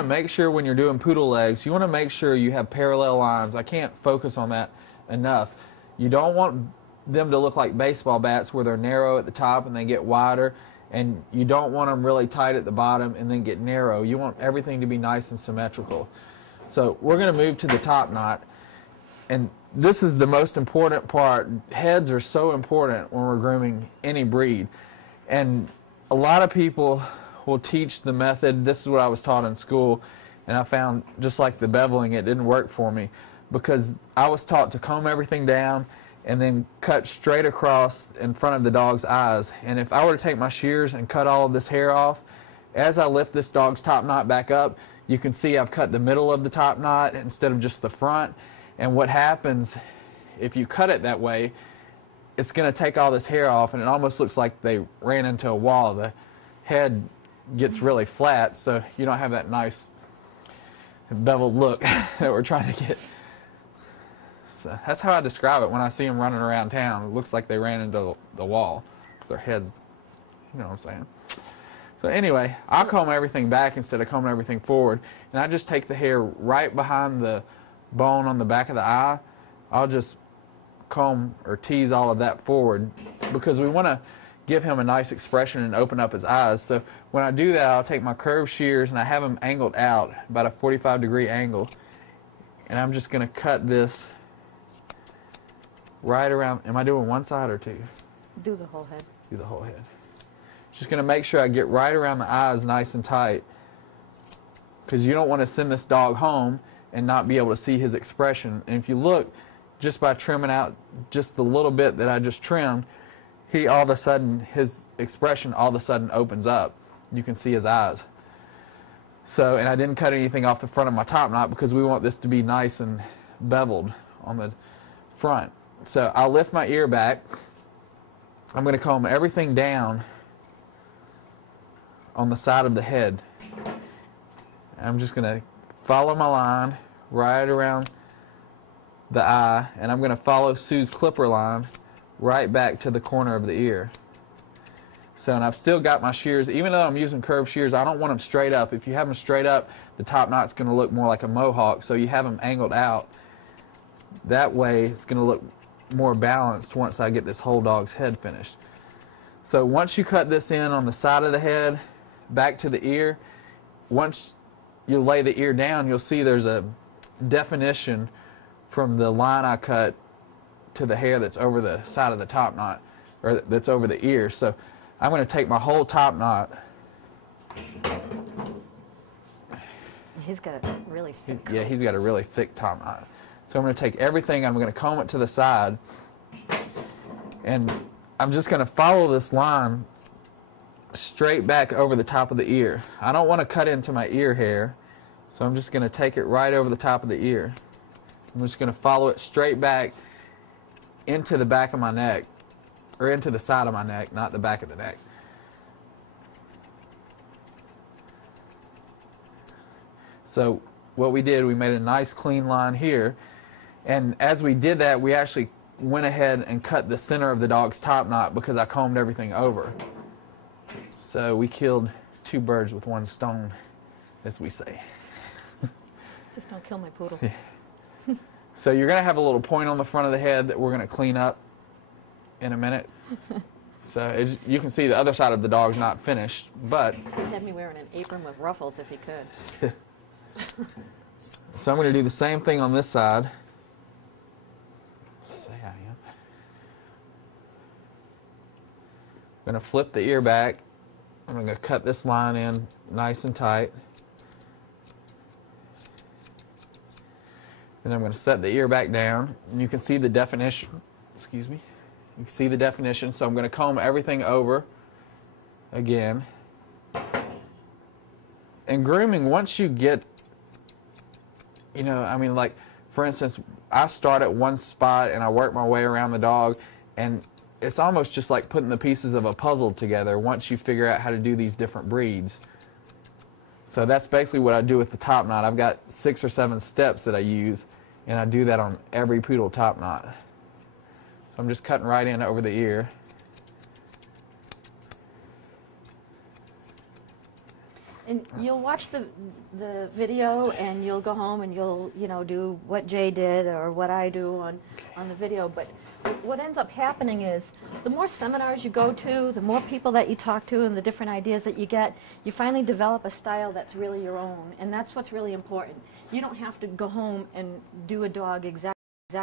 to make sure when you're doing poodle legs, you want to make sure you have parallel lines. I can't focus on that enough. You don't want them to look like baseball bats where they're narrow at the top and they get wider, and you don't want them really tight at the bottom and then get narrow. You want everything to be nice and symmetrical. So we're going to move to the top knot, and this is the most important part. Heads are so important when we're grooming any breed, and a lot of people will teach the method. This is what I was taught in school, and I found, just like the beveling, it didn't work for me because I was taught to comb everything down and then cut straight across in front of the dog's eyes. And if I were to take my shears and cut all of this hair off, as I lift this dog's top knot back up, you can see I've cut the middle of the top knot instead of just the front. And what happens if you cut it that way, it's going to take all this hair off, and it almost looks like they ran into a wall. The head gets really flat, so you don't have that nice beveled look that we're trying to get. So that's how I describe it when I see them running around town. It looks like they ran into the wall because their heads, you know what I'm saying. So anyway, I'll comb everything back instead of combing everything forward, and I just take the hair right behind the bone on the back of the eye. I'll just comb or tease all of that forward because we want to give him a nice expression and open up his eyes. So when I do that, I'll take my curved shears and I have them angled out about a 45-degree angle, and I'm just going to cut this right around. Am I doing one side or two? Do the whole head. Do the whole head. Just going to make sure I get right around the eyes nice and tight, because you don't want to send this dog home and not be able to see his expression. And if you look, just by trimming out just the little bit that I just trimmed, he all of a sudden, his expression all of a sudden opens up. You can see his eyes. So, and I didn't cut anything off the front of my top knot because we want this to be nice and beveled on the front. So I'll lift my ear back. I'm going to comb everything down on the side of the head. I'm just going to follow my line right around the eye, and I'm going to follow Sue's clipper line right back to the corner of the ear. So, and I've still got my shears, even though I'm using curved shears, I don't want them straight up. If you have them straight up, the top knot's going to look more like a mohawk, so you have them angled out. That way it's going to look more balanced once I get this whole dog's head finished. So once you cut this in on the side of the head, back to the ear, once you lay the ear down, you'll see there's a definition from the line I cut to the hair that's over the side of the top knot, or that's over the ear. So I'm going to take my whole top knot. He's got a really thick coat. Yeah, he's got a really thick top knot. So I'm going to take everything, I'm going to comb it to the side, and I'm just going to follow this line straight back over the top of the ear. I don't want to cut into my ear hair, so I'm just going to take it right over the top of the ear. I'm just going to follow it straight back into the back of my neck, or into the side of my neck, not the back of the neck. So what we did, we made a nice clean line here, and as we did that, we actually went ahead and cut the center of the dog's top knot because I combed everything over. So we killed two birds with one stone, as we say. Just don't kill my poodle. Yeah. So you're going to have a little point on the front of the head that we're going to clean up in a minute. So as you can see, the other side of the dog's not finished, but... He'd have me wearing an apron with ruffles if he could. So I'm going to do the same thing on this side. Say I am. I'm going to flip the ear back. I'm going to cut this line in nice and tight. And I'm going to set the ear back down. And you can see the definition. Excuse me. You can see the definition. So I'm going to comb everything over again. And grooming, once you get, you know, I mean, like, for instance, I start at one spot and I work my way around the dog, and it's almost just like putting the pieces of a puzzle together once you figure out how to do these different breeds. So that's basically what I do with the top knot. I've got 6 or 7 steps that I use, and I do that on every poodle top knot. So I'm just cutting right in over the ear. And you'll watch the video, and you'll go home and you'll do what Jay did or what I do on the video. But what ends up happening is the more seminars you go to, the more people that you talk to, and the different ideas that you get, you finally develop a style that's really your own, and that's what's really important. You don't have to go home and do a dog exactly